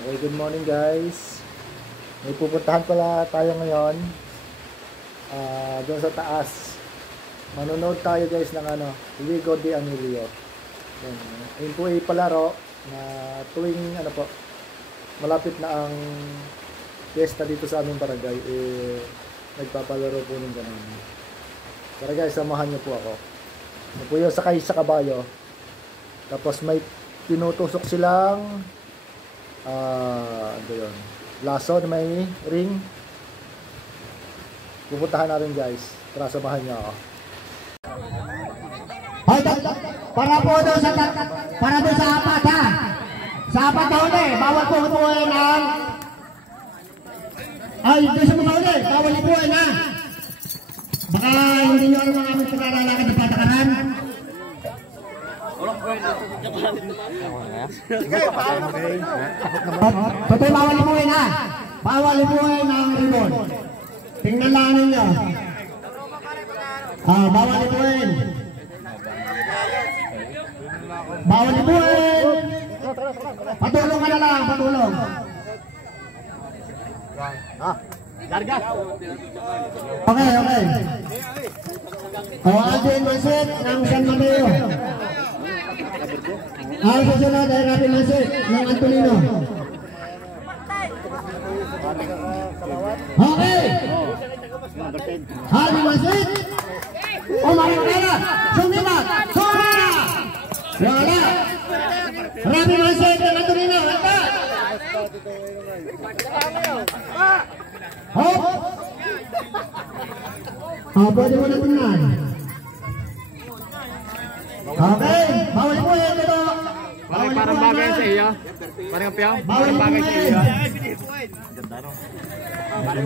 Okay, good morning guys. May pupuntahan pala tayo ngayon doon sa taas. Manonood tayo guys ng Ligo de Anillo. Ayun po ay palaro na tuwing malapit na ang fiesta dito sa aming barangay, nagpapalaro po ng ganun. Tara guys, samahan niyo po ako. Ano po yung sakay sa kabayo. Tapos may tinutusok silang laso na may ring. Pupuntahan natin guys. Tara, samahan niyo ako. Para doon sa apat ha. Sa apat na uli, bawal po ipuin ang... doon sa mga uli, bawal ipuin ha. Baka hindi nyo alam ang aming pagkalalakad ng patakaran. Totoy, bawal ipuin ha. Bawal ipuin ang ribbon. Tingnan lang ninyo. Bawal ipuin. Bawal ipuin. Patulong ka na lang, patulong. Okay. Alvin Masit ng San Mateo. Ang susunod ay Rafi Masit ng Antolino. Okay. Alvin Masit. Umayon ka na. Sumibat. Sora. Wala. Rafi Masit ng Antolino. Handa. Hop. Pwede mo na tingnan. Okay, bawal po yan ito. Parang bagay sa iyo. Parang piyaw. Parang bagay sa iyo.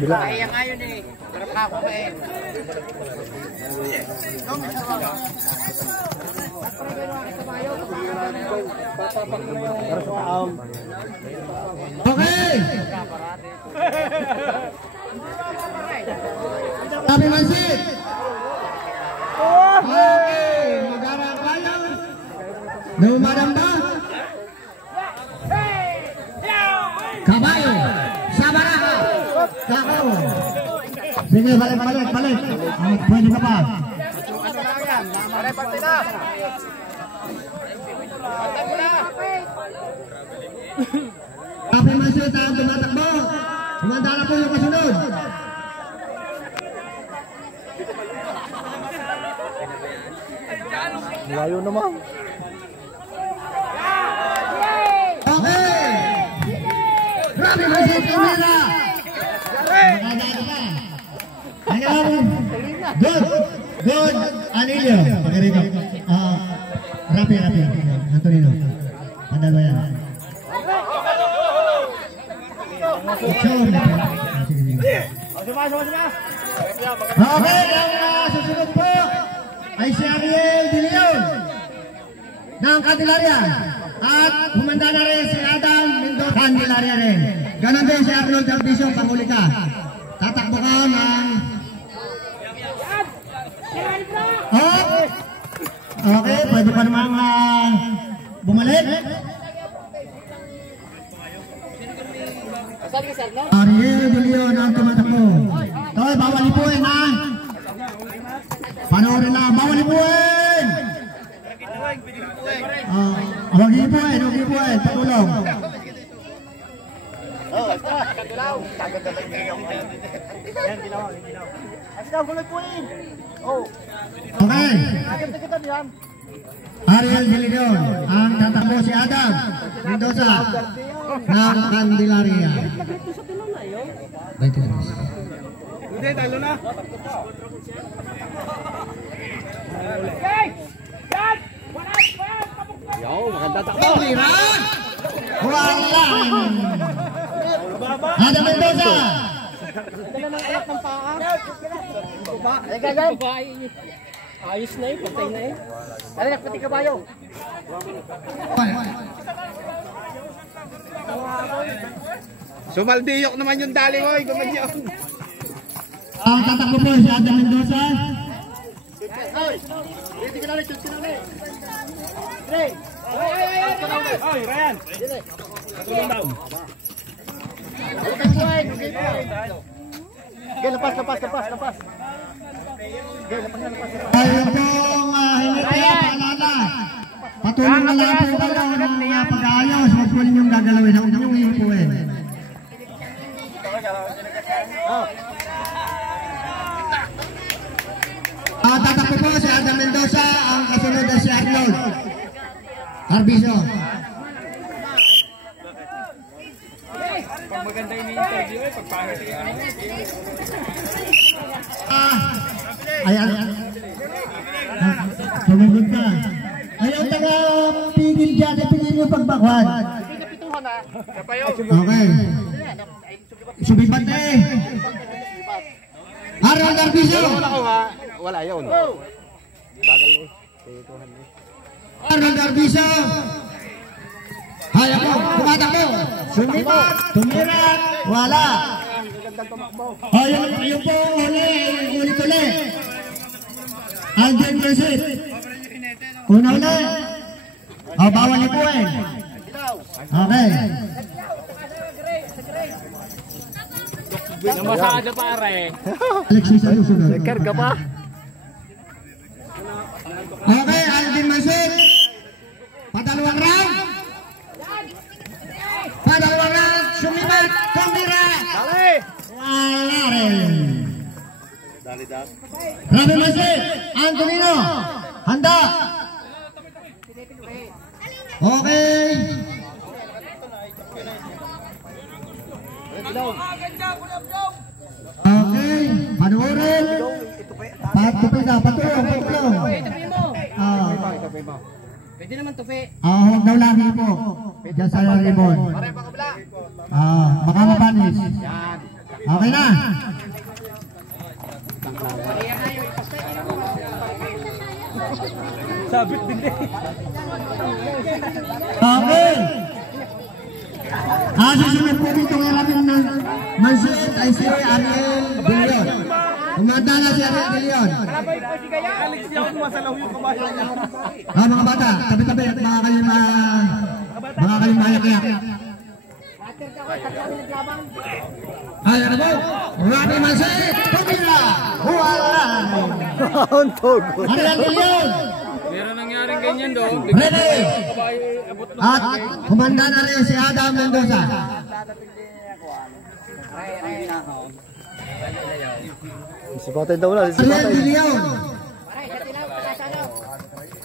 Kaya ngayon eh. Pero ako eh. Okay. Rafi Masit. Okay, magarang kayo. Lumadang ba? Kabayo. Sabaraha. Kakao. Sige, balik. Pwede ka pa. Rafi Masit ang tumatakbo. Sumandala po yung kasunod. Layo naman. Okay. Rafi Masit Camila. Good. Anillo. Rafi. Antolino. Pandalo yan. Okay, ang susunod po ay si Ariel De Leon ng Candelaria at humanda na rin si Adam Mendoza Candelaria rin. Ganon din si Arnold Albiso, panghuli ka. Tatakbo ka ng... Okay, pwede pa namang bumalik. Ariel De Leon ang tumatakbo. Toy, bawal ipuin ha. Panoorin na, bawal ipuin. Huwag ipuin, patulong. Okay. Ariel De Leon ang tatakbo si Adam Mendoza ng Candelaria. Hindi, talo na. Yo, maganda takbo. Wala. Adam Mendoza. Dala ng anak ng paa. Ayos na eh, pantay na eh. Dala pati kabayo. Sumaldiyok naman yung dali mo, gumadyo. Ang tatakbo po si Adam Mendoza. Ryan! Tulong daw. Lepas. Ayun pong hindi kaya paalala. Patuloy na lang po kayo ng pag-aayos. Huwag po ninyong gagalawin. Huwag ninyong iipuin. Tatakbo po si Adam Mendoza. Ang kasunod na si Arnold Arbizo. Pag maganda yung interview eh, pag pangit yung ano. Ayan. Tumugod ka. Ayaw taga pigil dyan. Pigil nyo pagbakwad. Okay. Subibat eh. Arnold Arbizo. Wala yun. Arnold Arbizo. Hayak mo. Tumatakbo. Sumibat. Tumirat. Wala. Ayun po. Ulit. Alden Resit. Una. Bawal ipuin. Okay. Namasa ka pare. Alexis ang susunod. Karga pa. Okay, Alden Resit. Padalawang round. Sumibat. Tumira. Wala rin. Rabi Resit. Antonino. Handa. Okay. Okay. Panuorin. Patulong. Pwede naman tupi. Huwag daw lagi po. Diyan sa ribbon. Baka mabanis. Okay na. Sabit din eh. Okay. Susunod po dito kay Ramin ng Mansit ay si Ariel Dilion. Umanda na si Ariel Dilion. Mga bata, tabi-tabi at mga kayong mayak-yak. Ay, ano po? Ramin Mansit, pumila! Wala! Ariel Dilion! Meron nangyaring ganyan doon. Ready! At kumanda na rin si Adam Mendoza. Sipatin daw na. Ariel Dilion.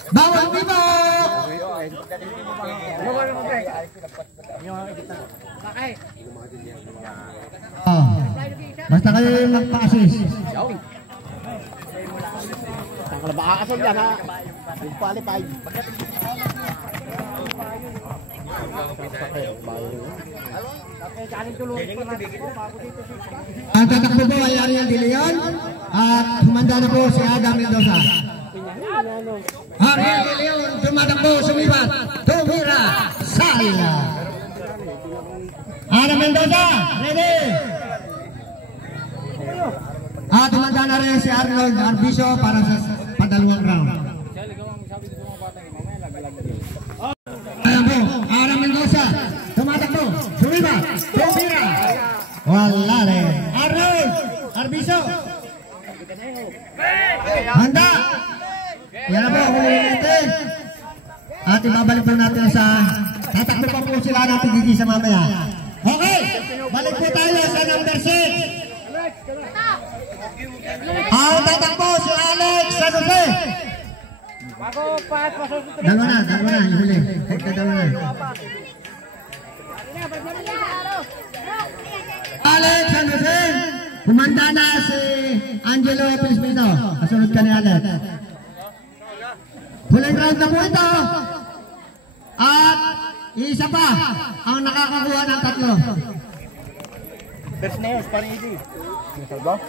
Bawal bibo! Basta kayo yung magpa-assist. Baka asal yan ha. Yung qualified. Ang tatakbo po ay Ariel Dilion at humanda na po si Adam Mendoza. Ariel Dilion, tumatakbo, sumibat, tumira, sala. Adam Mendoza, ready? At humanda na rin si Arnold Arbizo para sa padalawang round. Ayan po, Adam Mendoza, tumatakbo, sumibat, tumira. Wala rin. Arnold Arbizo. Handa. Yan na po, ulitin. At ibabalik po natin sa tatakbo pa po sila natin gigisa mamaya. Okay, balik po tayo sa number 6. Ang tatakbo si Alex San Jose. Dalawa na, yung huli. Dalawa na. Alex San Jose. Humanda na si Angelo Pilispino. Kasunod ka ni Alex. Huling round na po ito. At isa pa ang nakakakuha ng 3. Best na yun, Spanidi. Ba?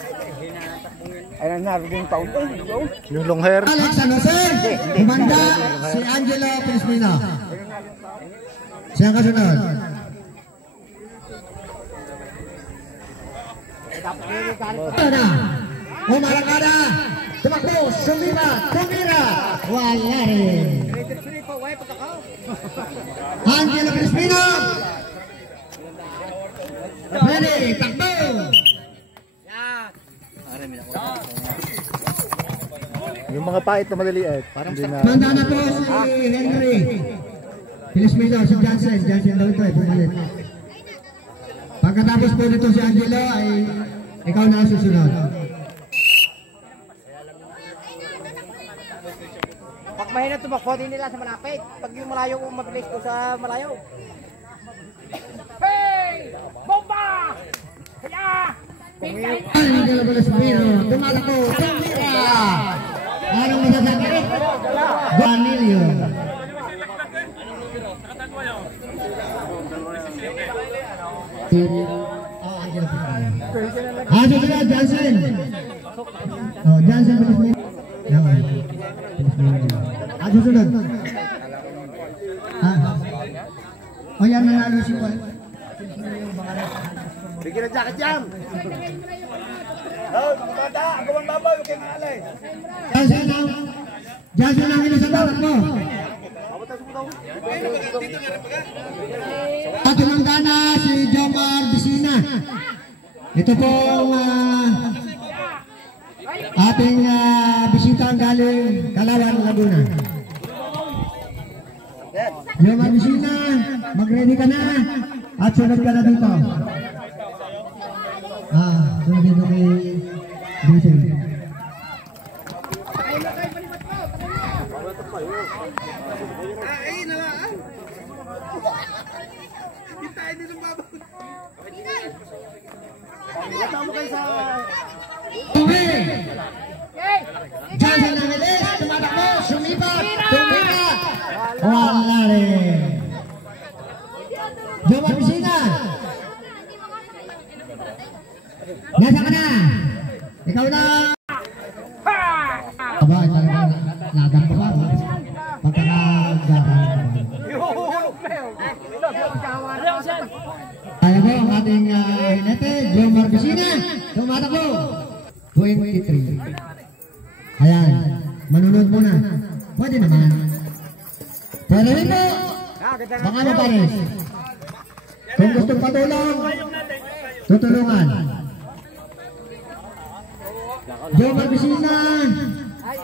Ay nangyari yung taon ko. Yung long hair. Alex San Jose. Humanda si Angelo Pilispino. Siya ang kasunod. Umalakada, tumakbo, sumibat, tumira, wala rin. Angelo Pilispino. Ready, takbo! Yung mga pait na maliliit. Parang Manda na po si Henry. Bilis mo daw si Johnson. Johnson daw ito pumalit. Pagkatapos po nito si Angelo ay ikaw na ang susunod. Pag mahina tumakbo din nila sa malapit. Pag yung malayo kung mabilis ko sa malayo. Hey! Bomba! Kaya! Angelo Balasmiro. Tumalako. Tumbira! Anong masasabi? Vanilio. Susunod, Johnson. Johnson, bilis mo. Susunod. Yan, nanalo si Juan. Bigyan ng jacket yan! Oh, mga bata! Ako ang babaw! Huwag kayong alay! Johnson ang ilusang dapat mo. Tumangga na si Jomar Bisina. Ito pong ating bisita galing Kalawan, Laguna. Jomar Bisina, mag-ready ka na at sunod ka na dito. Sunod dito kay Jason. Johnson na bilis, tumatakbo, sumipat, tumira, wala rin. Jomar Bisina, nasa ka na, ikaw na. Aba, talagang nadang pa ba? Pagkakagara. Kaya po ang ating hinete, Jomar Bisina, tumatakbo, 23. Ayan, manunod muna. Pwede naman. Pero rin po, baka mapares. Kung gustong patulong, tutulungan. Jomar Bisina,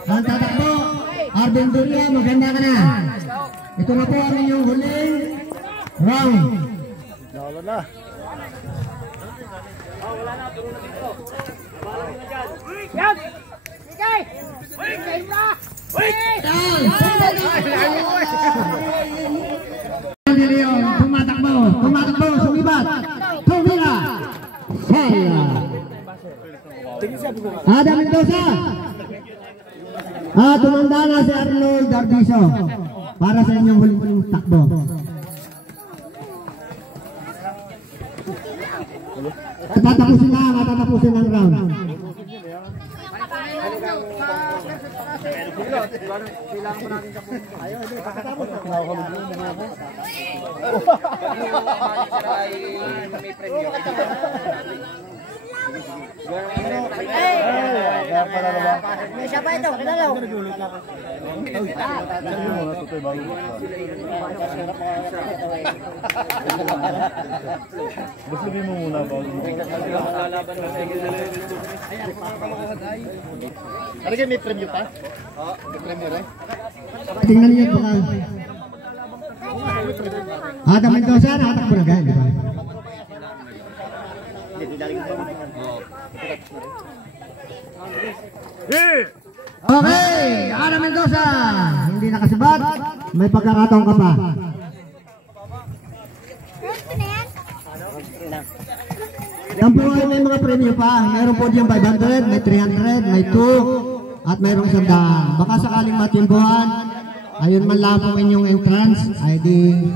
ang tatakbo, Arden Duria, maganda ka na. Ito na po ang inyong huling round. Nawala na. Wala na, puro na dito. Bahala na dyan. Yan! Sige! Sige na! Tumatakbo, tumatakbo, sumibat. Tumira. Saya. Adam Mendoza. Tumanda na si Arnold Dardiso para sa inyong huling takbo. Matatapusin ang round. Kailangan ko natin sa punto. Ayaw, hindi. Pagkatapos na. May premyo. May siya pa ito. Kinalaw. Gusto mo muna ba? Ano kayo, may premyo pa? Oo, may premyo rin. Tingnan niyo baka. Adam Mendoza, nakatakbo na ganyan, di ba? Okay, Adam Mendoza, hindi nakasibat, may pagkakataon ka pa. Yan po ay may mga premyo pa. Mayroon po diyang 500, may 300, may 2, at mayroong 100. Baka sakaling matimbuhan, ayun man lang po inyong entrance, ay di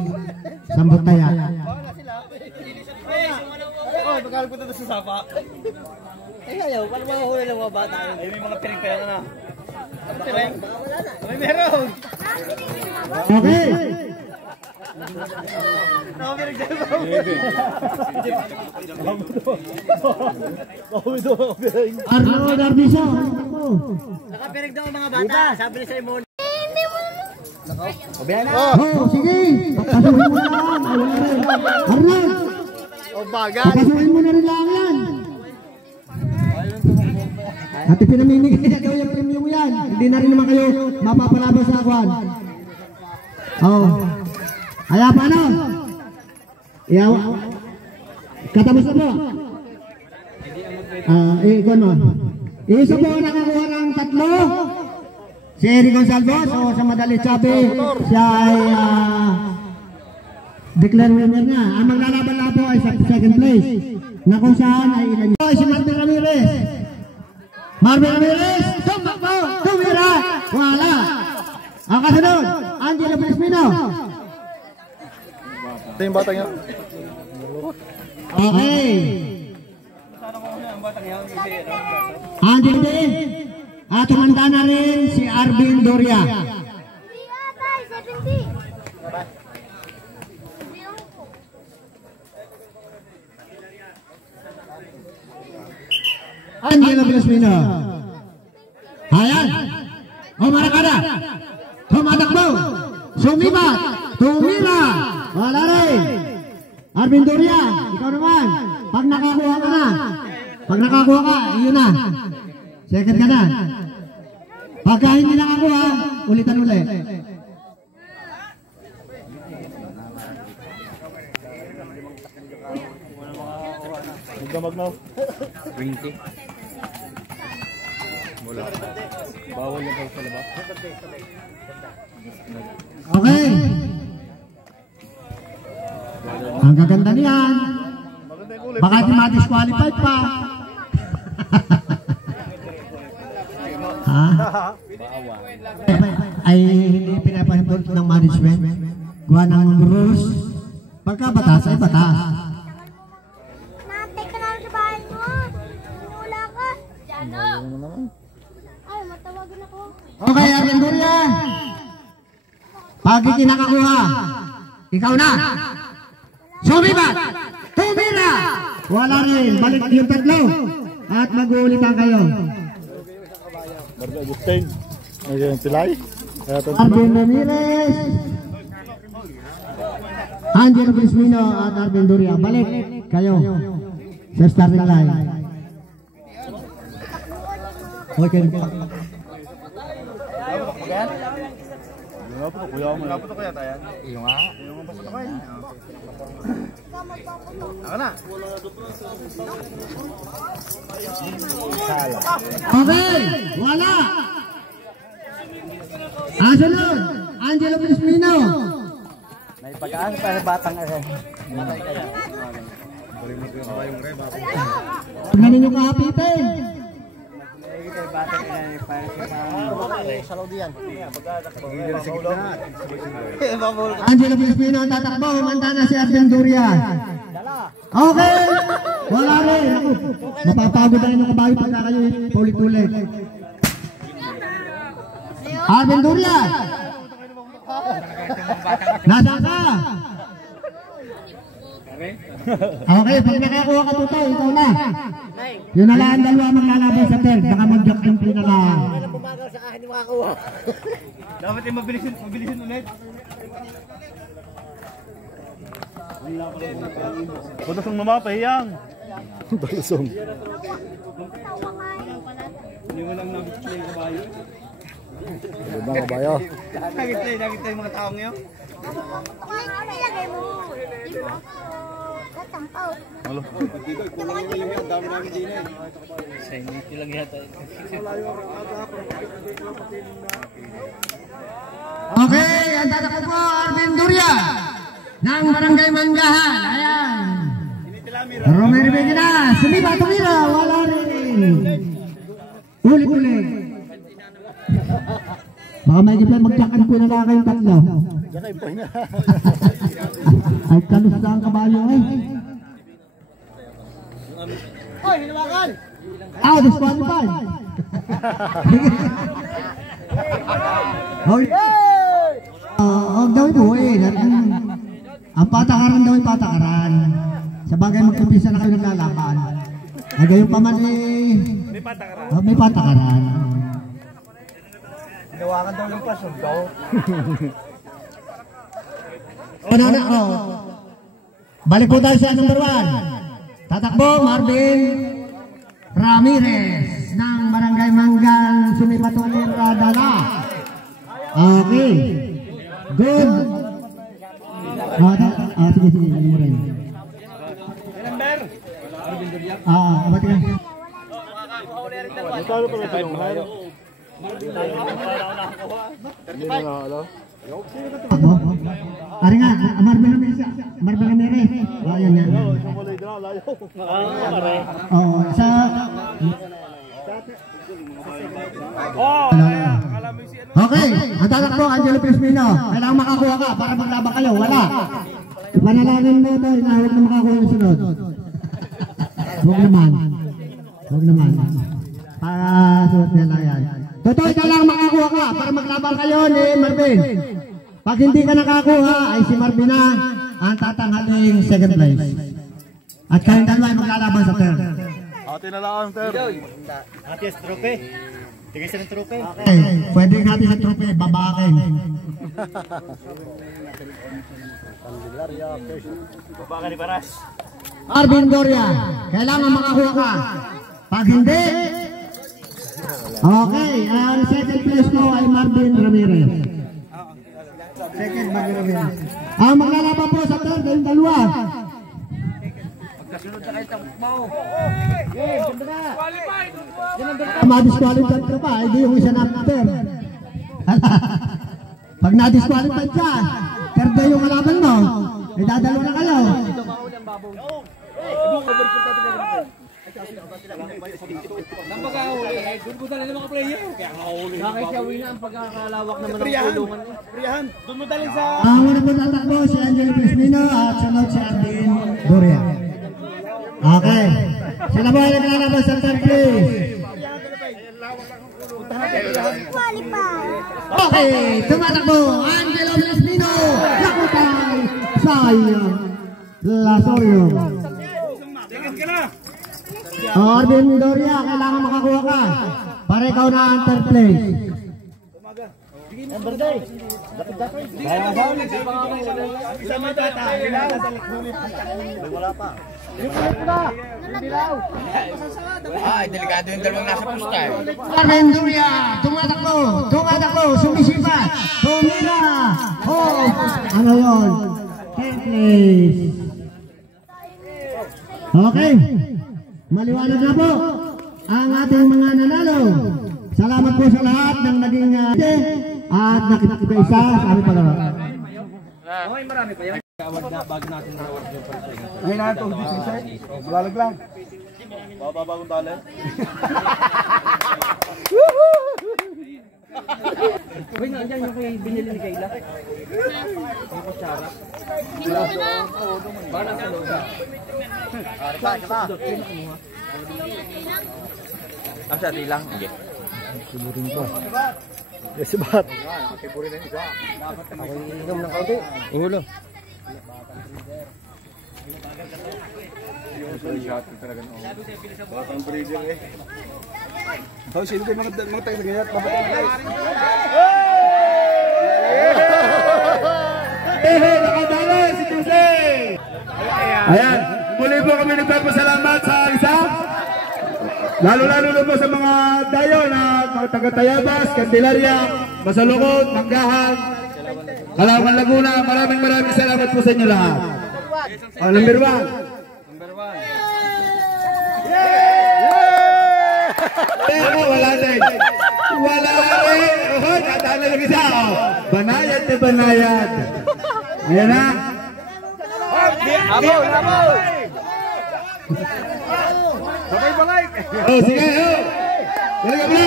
sambot tayo. Magkakalit ko dito sa sapa. Ayaw, paano mahuli ng mga bata? May mga piring pa yan na. Piring? May meron! Okay. Nakapiring dyan ba? Arno Dardiso. Nakapirig daw ang mga bata, sabi ni Simon. Oh, sige. Pasuhin mo lang. Arnold. Papasukin mo na rin lang yan. At pinamimigay na daw yung premium yan. Hindi na rin naman kayo mapapalabas sa akuan. Kaya paano? Katapos na po. Ikaw mo. Isa po nakakuha ng 3. Si Eric Gonzalvo. So sa madali sabi, siya ay declare winner niya. Ang maglalaban na po ay sa second place. Na kung saan ay ilan niya. Si Marvin Ramirez. Marvin Ramirez. Tumakbo. Tumira. Wala. Ang kasunod. Angelo Crispino. Ito yung batang yan. Okay. Angelo din. At tumanda na rin si Arvin Doria. Angelo Crispino. Ayan. Marakada. Tumatakbo. Sumibat. Tumira. Wala rin. Arvin Doria. Ikaw naman. Pag nakakuha ka na. Pag nakakuha ka, yun na. Second ka na. Pagka hindi nakakuha, ulitan ulit. Magdamag na. 20. Wala. Bawal yung sa labas. Okay. Ang gaganda niyan. Baka di ma-disqualified pa. Ha? Ay hindi pinapahintulot ng management. Gawa ng rules. Pagka batas ay batas. Nantay ka lang sa bahay mo. Wala ka. Jano. Ay, matawagan ako. Okay, Arvin Doria. Pag ikinakakuha, ikaw na. Sumibat! Tumira! Wala rin. Balik yung 3. At mag-uulitan kayo. Barba Agustin. Ayun, Pilay. Arvin Ramirez. Angelo Crispino at Arvin Doria. Balik kayo sa starting line. Okay. Okay, wala. Sunod, Angelo Crispino. May pag-aas para batang akin. Tingnan ninyo kahapitin. Angelo Crispino ang tatakbo. Humanda na si Arvin Doria. Okay. Wala rin. Ako, mapapagod tayo ng kabayo pagka kayo paulit-ulit. Arvin Doria. Nasaan ka? Okay, pag nakakuha ka tuto, ikaw na. Yun na lang ang 2 maglalaban sa third. Baka mag-jock yung pinaka. Bumagal sa akin yung makakuha. Dapat yung mabilisin ulit. Balusong mamapahiyang. Balusong. Hindi mo lang nabit-play yung kabayo. Diba kabayo? Nakita yung mga taong ngayon. Ano ilagay mo? Di mo? Tatampaw. Alo. Sa initi lang yata. Okay, ang tatakbo po Arvin Doria ng Barangay Manggahan. Ayan. Romero Medina, sumiba, tumira, wala rin. Ulit-ulit. Baka may gipay magjakan po na lang kayong 3. Diyan kayo po niya. Ay, kalus na ang kabayo eh. Hoy, hinawakan! Disqualified. Hoy. Huwag daw ito eh. Ang patakaran daw ay patakaran. Sa bagay magkumpisa na kayo naglalaban. Ay gayon pa man eh. May patakaran. Hinawakan daw ng pasok daw. O na. Balik po tayo sa number 1. Tatakbo Marvin Ramirez ng Barangay Manggang Sumipatulir Radala. Okay. Good. Sige. Ano mo rin? Abati ka. Ari nga, Marvin Ramirez. Ayan yan. Sa... Okay, ang tatakbo, Angelo Pismino. Kailangan makakuha ka para maglaban kayo. Wala. Manalangin mo ito, inahawag na makakuha yung sunod. Huwag naman. Suot nila yan. Totoo, kailangan makakuha ka para maglaban kayo ni Marvin. Pag hindi ka nakakuha, ay si Marvin na ang tatanghaling second place. At kayong dalawa ay maglalaban sa third. Ate na lang ang third. Ate sa trope. Tigay sa ng trope. Okay, pwede natin sa trope, babaking. Baba ka ni Paras. Marvin Doria, kailangan makakuha ka. Pag hindi, okay, ang second place mo ay Marvin Ramirez. Ang maglalaban po sa third, yung dalawa. Pagkasunod na kayo tapos mo. Ma-disqualified ka pa, hindi yung isa na third. Pag na-disqualified ka, third na yung kalaban mo, ay dadalo na kayo. Nang pagkahuli, doon po talaga mga player. Kaya nakahuli. Bakit siya wina ang pagkakalawak naman ng tulungan? Priyahan, doon mo dalhin sa... Ang una po tatakbo si Angelo Pismino at sunod si Arvin Doria. Okay. Sila po ay naglalaban sa third place. Okay. Tumatakbo Angelo Pismino. Lakutay. Sayang. Lasorio. Arvin Doria, kailangan makakuha ka. Para ikaw na ang third place. Ay, delikado yung dalawang nasa pusta eh. Arvin Doria, tumatakbo, sumisipat, tumira. Oh, ano yun? Third place. Okay. Maliwanag na po ang ating mga nanalo. Salamat po sa lahat ng naging at nakikita-isa sa aming palaro. Okay, marami pa yan. Award na, bago natin na-award yung pag-award. Ay na ito, lalag lang. Bababagong tali. Uy, nandiyan yung kuya binili ni Kayla. Yung kutsara. Parang sa loob. Asa, tilang? Hindi. Siburin ko. Yes, bat. Ako inom ng kaunti. Ulo. Batang breeder eh. Oh, sino kayo mga taga-gayat? Nakadala si Jose! Ayan, muli po kami nagpapasalamat sa isa. Lalo-lalo na po sa mga dayo na mga taga-Tayabas, Candelaria, Masalukot, Manggahan, Calauan, Laguna. Maraming salamat po sa inyo lahat. Number 1. Pero wala din. Wala rin. Oh, tatalo lang isa. Banayad na banayad. Ayan na. Abo! Sabay-balay. Oh, sige. Oh. Talaga ba?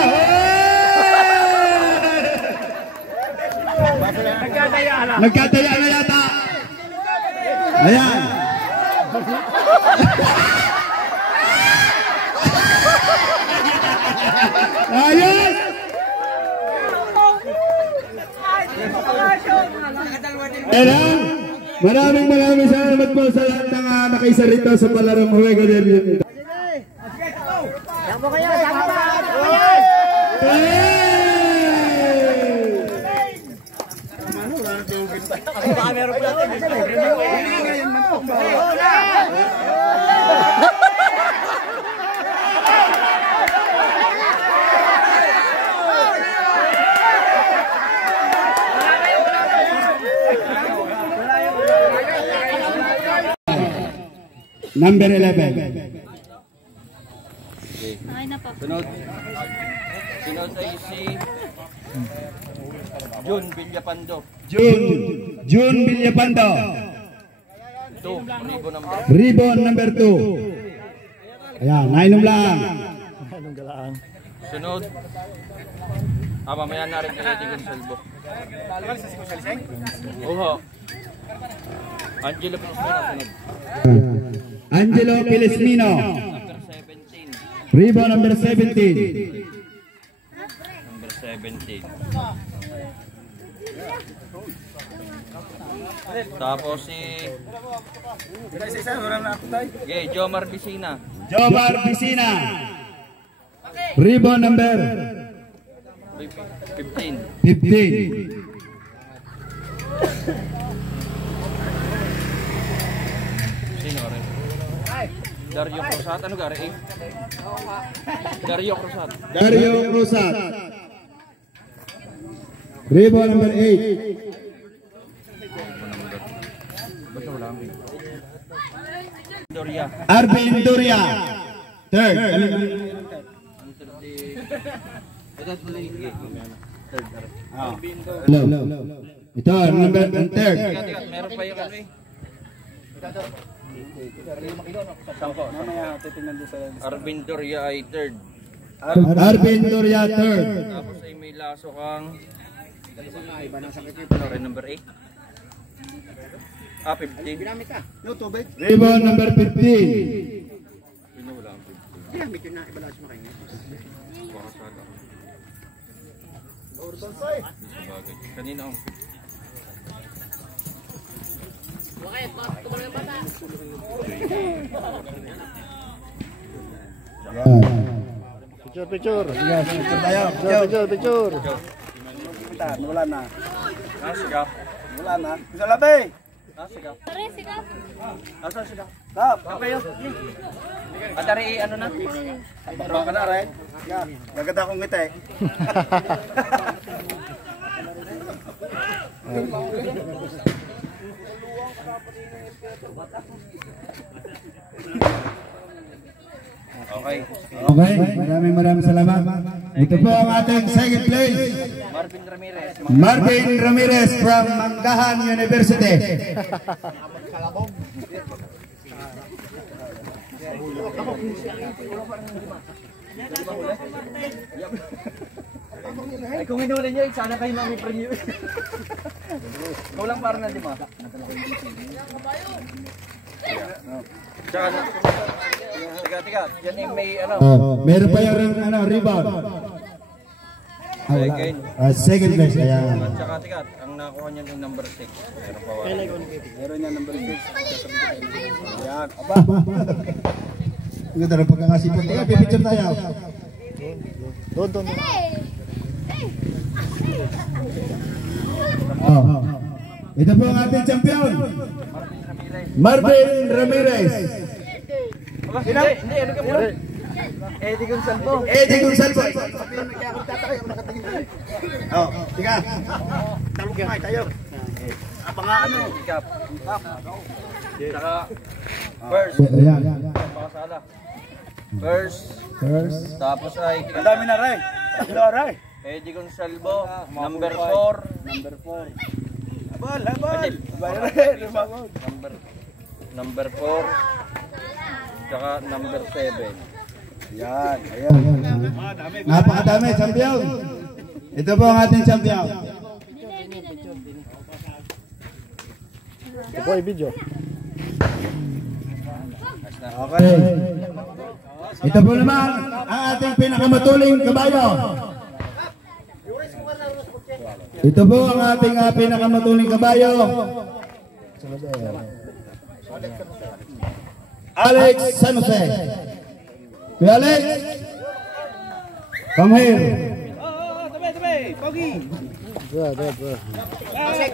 Nagkataya na yata. Ayan. Ayos! Ayan. Maraming salamat po sa lahat ng nakaisa rito sa palarong Juego del Mundo. Sama kayo! Baka meron pa natin. number 11. Okay na po. Sunod ay si Jun Villapando. June Villapando. 2, Ribbon number 2. Ayan, nainom lang. Anong galaan? Sunod. Mamaya na rin kay Eddie Gonsalvo. Oho. Angelo Pilosmino sunod. Angelo Pilesmino. Number 17. Ribbon number 17. Number 17. Tapos si Jomar Vicina. Jomar Vicina. Ribbon number 15. 15. Sino rin? Dario Cruzat. Ano gari eh? Dario Cruzat. Dario Cruzat. Ribbon number 8. Doria. Arvin Doria. Third. Hello. Ito, number and third. Meron pa yung ano eh. Arvin Doria ay third. Arvin Doria third. Tapos ay may laso kang ano rin, number 8? 15. Ribbon number 15. Kanina ang Picture. Picture. Wala na. Sigap. Wala na. Isa labi. Sigap. Tara, sigap. Asa sigap? Stop. Okay yun. Atari ano na? Baka na, right? Gaganda akong ngiti. Okay. Okay, maraming salamat. Ito po ang ating second place. Marvin Ramirez. Marvin Ramirez from Manggahan University. Ay kung hinuli nyo, sana kayo mami preview. Ikaw lang parang na lima. Tsaka na. Tiga. Yan yung may ano. Meron pa yung rebound. Second. Second place. Ayan. At tsaka tigat, ang nakuha niya yung number 6. Meron pa wala. Meron niya number 6. Ayan. Aba. Ganda rin pagkakasipon. Teka, pipicture tayo. Doon. Ito po ang ating champion. Marvin Ramirez. Hindi, ano ka muna? Eddie Gonsalvo. Eddie Gonsalvo. Oh, tiga. Talog ka tayo. Apa nga ano? Sikap. Saka first. Ayan. Pakasala. First. Tapos ay Ang dami na rin. Eddie Gonsalvo. Number 4. Number 4. Saka number 7. Ayan. Napakadami, champion. Ito po ang ating champion. Ito po ay video. Okay. Ito po naman ang ating pinakamatuling kabayo. Ito po ang ating pinakamatuling kabayo. Alex San Jose. Kuya Alex, come here. Tabi, Pogi.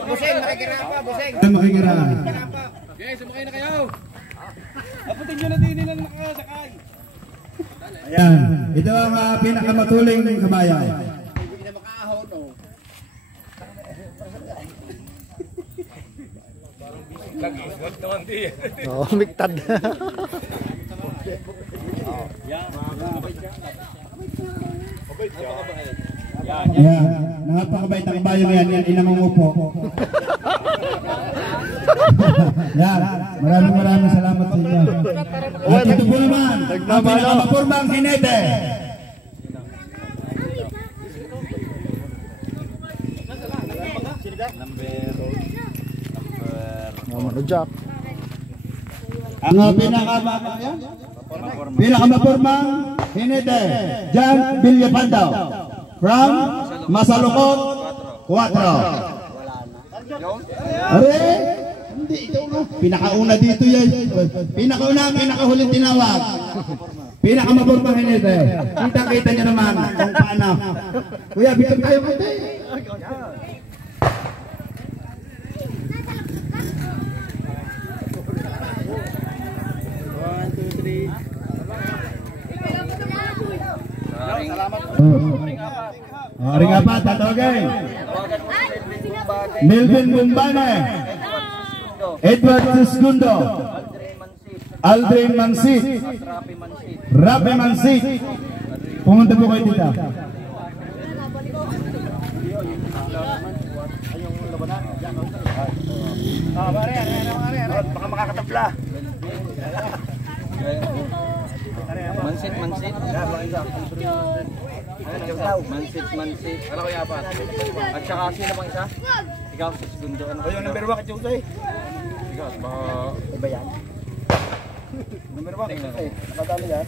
Buseng, Makikiraan. Okay, sumakay na kayo. Aputin nyo na din nilang nakasakay. Ayan, ito ang pinakamatuling kabayo. Hindi na makaahon, oh. Oo, miktad. Yan, napakabait ang kabayo yan, yan inangungupo. Yan, maraming salamat sa inyo. At ito po naman, ang pinakamapurmang hinete. Number Jack. Ang pinakamapurmang hinete, Jan Villapandao, from Masalukot, 4. Are, hindi, ikaw na. Pinakauna dito yan. Pinakahuling tinawag. Pinakamapurmang hinete. Kita nyo naman kung paano. Kuya, bitin kayo kayo. Ring apat, tatawagin. Melvin Bumbane, Edward Segundo, Aldrin Mansit, Rapi Mansit. Pumunta po kayo dito. Baka makakatabla. Mansit. Mansit. Ano kaya pa? At saka sino bang isa? Ikaw sa segundo. Ano? Yung number 1 kay Jose. Ikaw, baka... Iba yan. Number 1 kay Jose. Nakadali yan.